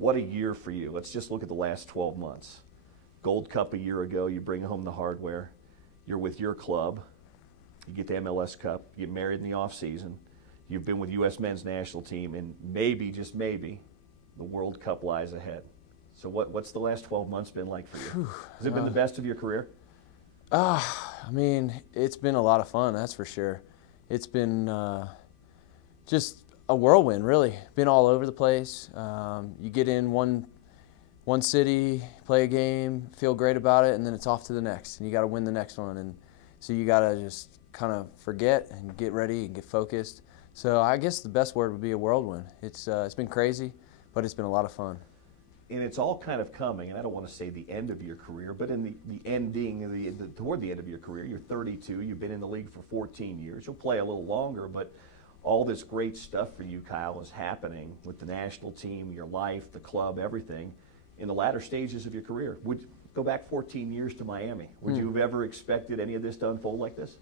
What a year for you. Let's just look at the last 12 months. Gold Cup a year ago, you bring home the hardware. You're with your club. You get the MLS Cup. You get married in the off season. You've been with U.S. men's national team, and maybe, just maybe, the World Cup lies ahead. So what's the last 12 months been like for you? Has it been the best of your career? I mean, it's been a lot of fun, that's for sure. It's been just a whirlwind, really. Been all over the place. You get in one city, play a game, feel great about it, and then it's off to the next, and you got to win the next one. And so you got to just kind of forget and get ready and get focused. So I guess the best word would be a whirlwind. It's been crazy, but it's been a lot of fun. And it's all kind of coming, and I don't want to say the end of your career, but in the ending, toward the end of your career. You're 32, you've been in the league for 14 years. You'll play a little longer, but all this great stuff for you, Kyle, is happening with the national team, your life, the club, everything, in the latter stages of your career. Would go back 14 years to Miami. Would you have ever expected any of this to unfold like this?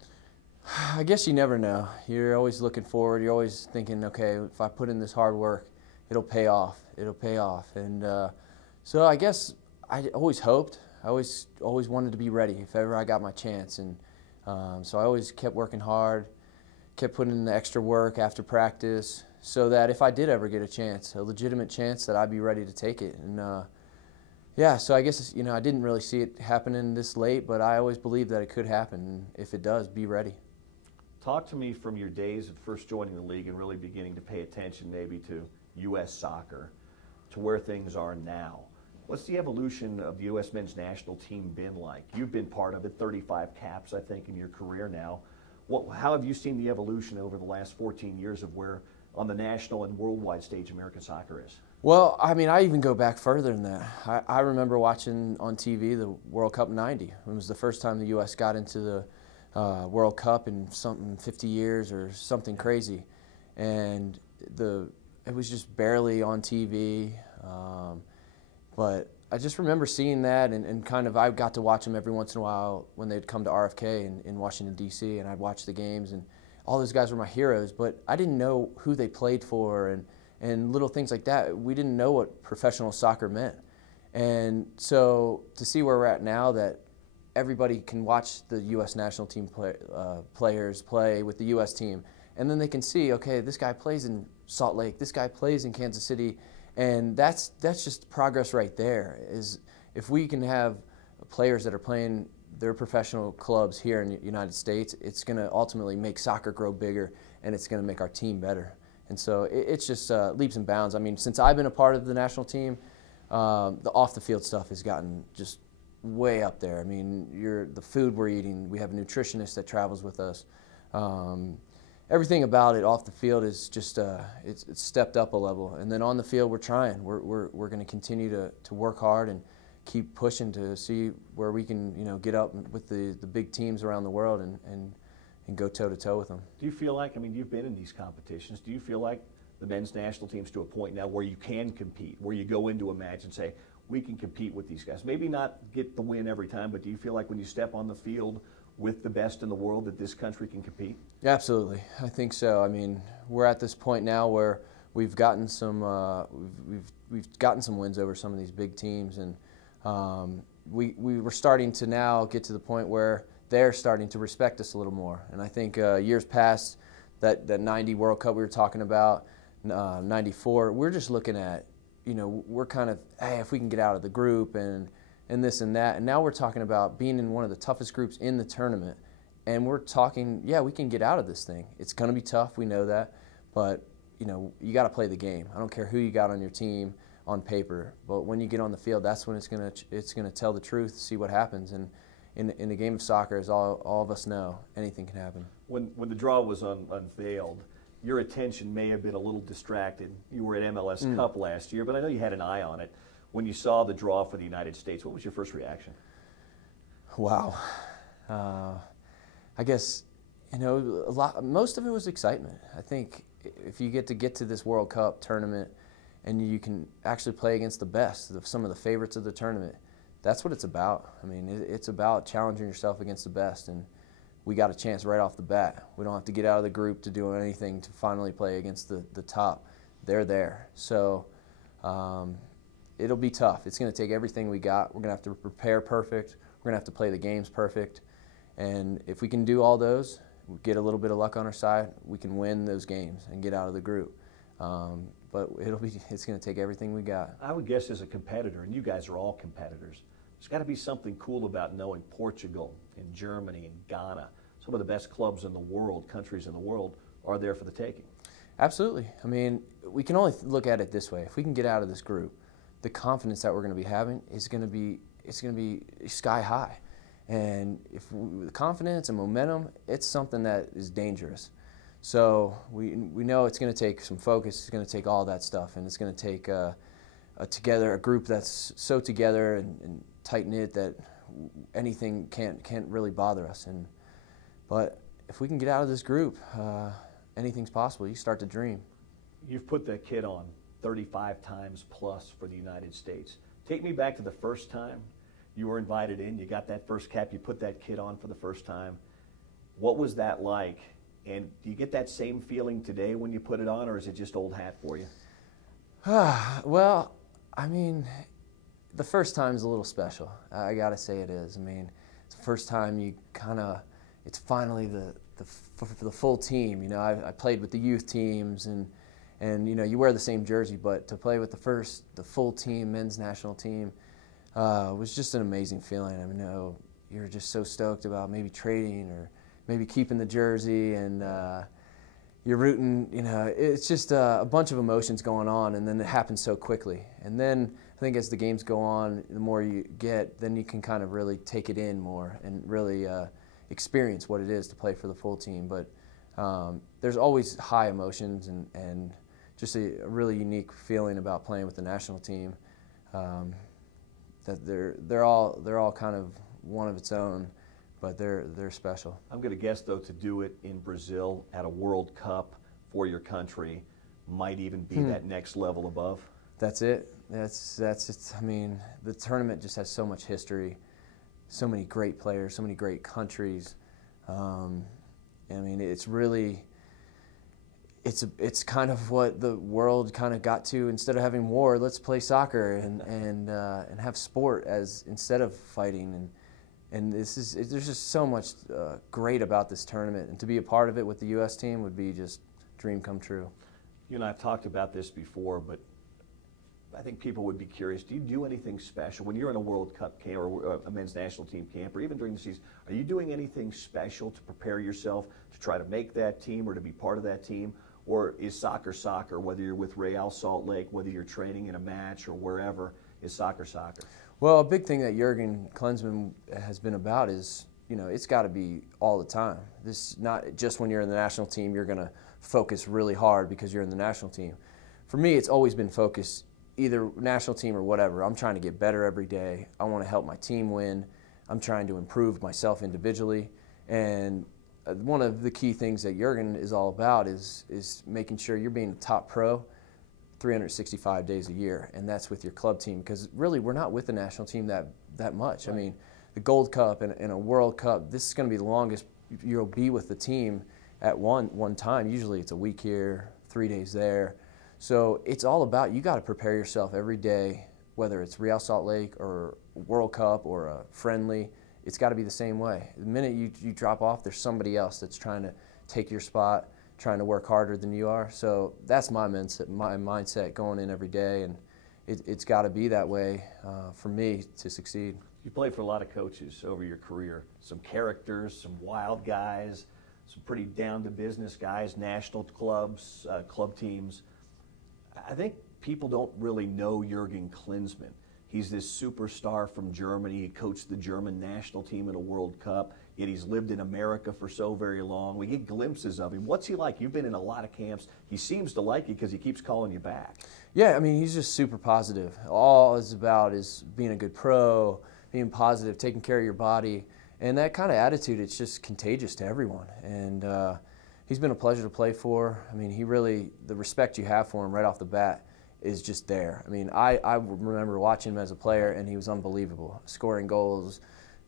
I guess you never know. You're always looking forward. You're always thinking, okay, if I put in this hard work, it'll pay off. It'll pay off. And so I guess I always hoped. I always wanted to be ready if ever I got my chance. And so I always kept working hard, kept putting in the extra work after practice so that if I did ever get a chance, a legitimate chance, that I'd be ready to take it. And yeah, so I guess, you know, I didn't really see it happening this late, but I always believed that it could happen. And if it does, be ready. Talk to me from your days of first joining the league and really beginning to pay attention maybe to U.S. soccer to where things are now. What's the evolution of the U.S. men's national team been like? You've been part of it, 35 caps, I think, in your career now. How have you seen the evolution over the last 14 years of where, on the national and worldwide stage, American soccer is? Well, I mean, I even go back further than that. I remember watching on TV the World Cup '90. It was the first time the U.S. got into the World Cup in something 50 years or something crazy. And it was just barely on TV. But I just remember seeing that, and kind of I got to watch them every once in a while when they'd come to RFK in Washington, D.C., and I'd watch the games, and all those guys were my heroes, but I didn't know who they played for and little things like that. We didn't know what professional soccer meant. And so to see where we're at now, that everybody can watch the U.S. national team players play with the U.S. team, and then they can see, okay, this guy plays in Salt Lake, this guy plays in Kansas City, and that's just progress right there. Is if we can have players that are playing their professional clubs here in the United States, it's going to ultimately make soccer grow bigger, and it's going to make our team better. And so it's just leaps and bounds. I mean, since I've been a part of the national team, the off-the-field stuff has gotten just way up there. I mean, the food we're eating, we have a nutritionist that travels with us. Everything about it off the field is just it's stepped up a level, and then on the field we're trying. We're going to continue to work hard and keep pushing to see where we can, you know, get up with the big teams around the world and go toe to toe with them. Do you feel like, I mean, you've been in these competitions, do you feel like the men's national team's to a point now where you can compete, where you go into a match and say, we can compete with these guys? Maybe not get the win every time, but do you feel like when you step on the field with the best in the world that this country can compete? Absolutely, I think so. I mean, we're at this point now where we've gotten some we've gotten some wins over some of these big teams, and we were starting to now get to the point where they're starting to respect us a little more. And I think years past, that 90 World Cup we were talking about, 94, we're just looking at, you know, we're kind of, hey, if we can get out of the group and this and that. And now we're talking about being in one of the toughest groups in the tournament. And we're talking, yeah, we can get out of this thing. It's going to be tough, we know that. But, you know, you got to play the game. I don't care who you got on your team on paper. But when you get on the field, that's when it's going to tell the truth, see what happens. And in the game of soccer, as all of us know, anything can happen. When the draw was unveiled, your attention may have been a little distracted. You were at MLS Cup last year, but I know you had an eye on it. When you saw the draw for the United States, what was your first reaction? Wow. I guess, you know, most of it was excitement. I think if you get to this World Cup tournament and you can actually play against the best, some of the favorites of the tournament, that's what it's about. I mean, it's about challenging yourself against the best, and we got a chance right off the bat. We don't have to get out of the group to do anything to finally play against the top. They're there. So it'll be tough. It's going to take everything we got. We're going to have to prepare perfect. We're going to have to play the games perfect. And if we can do all those, get a little bit of luck on our side, we can win those games and get out of the group. But it's going to take everything we got. I would guess as a competitor, and you guys are all competitors, there's got to be something cool about knowing Portugal and Germany and Ghana, some of the best clubs in the world, countries in the world, are there for the taking. Absolutely. I mean, we can only look at it this way. If we can get out of this group, the confidence that we're going to be having is going to be sky high. And the confidence and momentum, it's something that is dangerous. So we know it's going to take some focus. It's going to take all that stuff, and it's going to take a group that's so together and tight knit that anything can't really bother us. But if we can get out of this group, anything's possible. You start to dream. You've put that kid on 35 times plus for the United States. Take me back to the first time you were invited in. You got that first cap. You put that kid on for the first time. What was that like? And do you get that same feeling today when you put it on, or is it just old hat for you? Well, I mean, the first time's a little special. I got to say it is. I mean, it's the first time you it's finally the full team. You know, I played with the youth teams, and you know, you wear the same jersey, but to play with the full team, men's national team, was just an amazing feeling. I mean, you're just so stoked about maybe trading or maybe keeping the jersey, and you're rooting. You know, it's just a bunch of emotions going on, and then it happens so quickly. And then I think as the games go on, the more you get, then you can kind of really take it in more and really experience what it is to play for the full team. But there's always high emotions and just a really unique feeling about playing with the national team. That they're all kind of one of its own, but they're special. I'm going to guess, though, to do it in Brazil at a World Cup for your country might even be that next level above. That's it. That's it. I mean, the tournament just has so much history, so many great players, so many great countries. I mean, it's really, it's kind of what the world kind of got to. Instead of having war, let's play soccer and have sport as instead of fighting. And there's just so much great about this tournament, and to be a part of it with the U.S. team would be just dream come true. You and I have talked about this before, but I think people would be curious. Do you do anything special when you're in a World Cup camp or a men's national team camp, or even during the season? Are you doing anything special to prepare yourself to try to make that team or to be part of that team? Or is soccer soccer, whether you're with Real Salt Lake, whether you're training in a match or wherever, is soccer soccer? Well, a big thing that Jurgen Klinsmann has been about is, you know, it's got to be all the time. This not just when you're in the national team, you're going to focus really hard because you're in the national team. For me, it's always been focused, either national team or whatever. I'm trying to get better every day. I want to help my team win. I'm trying to improve myself individually. And one of the key things that Jurgen is all about is making sure you're being a top pro 365 days a year, and that's with your club team, because really we're not with the national team that much. Right. I mean, the Gold Cup and a World Cup, this is going to be the longest you'll be with the team at one time. Usually it's a week here, 3 days there. So it's all about, you got to prepare yourself every day, whether it's Real Salt Lake or World Cup or a friendly. It's got to be the same way. The minute you drop off, there's somebody else that's trying to take your spot, trying to work harder than you are. So that's my mindset going in every day, and it's got to be that way for me to succeed. You played for a lot of coaches over your career, some characters, some wild guys, some pretty down-to-business guys, national clubs, club teams. I think people don't really know Jurgen Klinsmann. He's this superstar from Germany. He coached the German national team in a World Cup, yet he's lived in America for so very long. We get glimpses of him. What's he like? You've been in a lot of camps. He seems to like you because he keeps calling you back. Yeah, I mean, he's just super positive. All it's about is being a good pro, being positive, taking care of your body. And that kind of attitude, it's just contagious to everyone. And he's been a pleasure to play for. I mean, the respect you have for him right off the bat is just there. I mean, I remember watching him as a player, and he was unbelievable, scoring goals,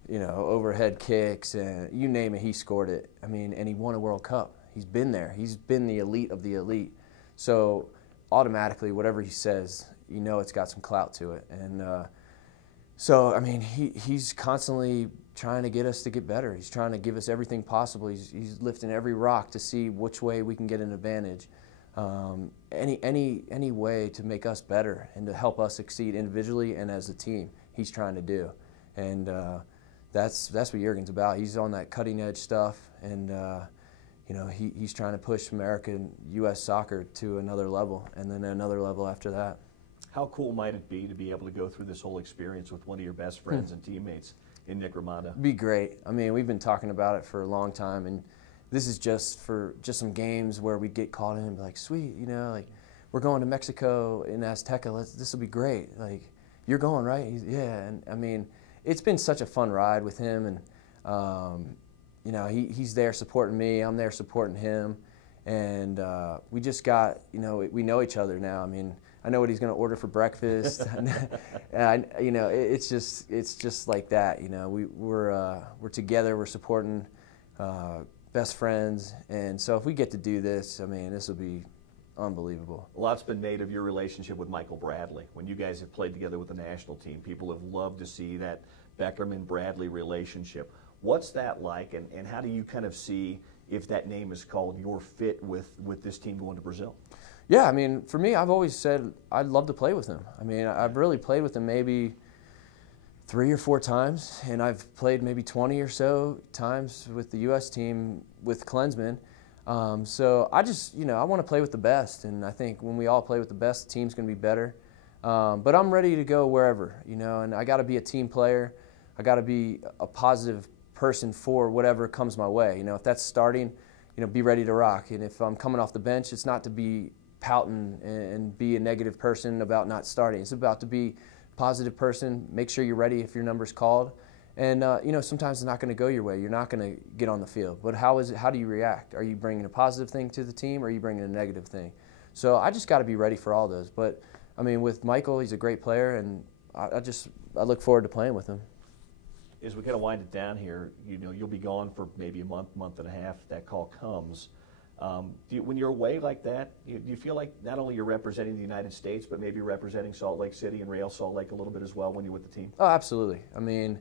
you know, overhead kicks, and you name it, he scored it. I mean, and he won a World Cup. He's been there. He's been the elite of the elite. So automatically, whatever he says, you know it's got some clout to it. And so, I mean, he's constantly trying to get us to get better. He's trying to give us everything possible. He's lifting every rock to see which way we can get an advantage. Any way to make us better and to help us succeed individually and as a team, he's trying to do. And that's what Jurgen's about. He's on that cutting edge stuff, and you know, he's trying to push American U.S. soccer to another level, and then another level after that. How cool might it be to be able to go through this whole experience with one of your best friends and teammates in Nick Romano? It'd be great. I mean, we've been talking about it for a long time, and this is just some games where we get called in and be like, sweet, you know, like, we're going to Mexico in Azteca. This will be great. Like, you're going, right? Yeah. And I mean, it's been such a fun ride with him, and you know, he's there supporting me. I'm there supporting him, and we just got, you know, we know each other now. I mean, I know what he's going to order for breakfast. And you know, it's just like that. You know, we're together. We're supporting, best friends, and so if we get to do this, I mean, this will be unbelievable. A lot's been made of your relationship with Michael Bradley. When you guys have played together with the national team, people have loved to see that Beckerman-Bradley relationship. What's that like, and how do you kind of see, if that name is called, your fit with this team going to Brazil? Yeah, I mean, for me, I've always said I'd love to play with him. I mean, I've really played with him maybe 3 or 4 times, and I've played maybe 20 or so times with the U.S. team with Klinsmann. So I just, you know, I want to play with the best, and I think when we all play with the best, the team's going to be better. But I'm ready to go wherever, you know, and I got to be a team player. I got to be a positive person for whatever comes my way. You know, if that's starting, you know, be ready to rock. And if I'm coming off the bench, it's not to be pouting and be a negative person about not starting. It's about to be a positive person, make sure you're ready if your number's called. And you know, sometimes it's not going to go your way. You're not going to get on the field. But how do you react? Are you bringing a positive thing to the team, or are you bringing a negative thing? So I just got to be ready for all those. But I mean, with Michael, he's a great player, and I look forward to playing with him. As we kind of wind it down here, you know, you'll be gone for maybe a month and a half. That call comes. When you're away like that, do you feel like not only you're representing the United States, but maybe representing Salt Lake City and Real Salt Lake a little bit as well when you're with the team? Oh, absolutely. I mean,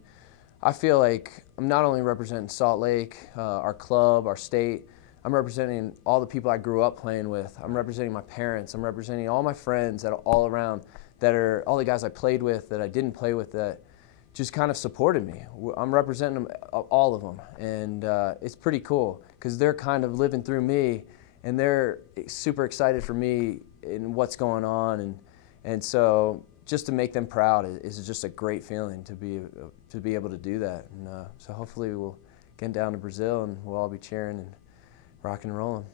I feel like I'm not only representing Salt Lake, our club, our state, I'm representing all the people I grew up playing with. I'm representing my parents. I'm representing all my friends that are all around, that are all the guys I played with, that I didn't play with, that just kind of supported me. I'm representing them, all of them, and it's pretty cool because they're kind of living through me, and they're super excited for me and what's going on, and so just to make them proud is just a great feeling to be able to do that. And so hopefully we'll get down to Brazil and we'll all be cheering and rocking and rolling.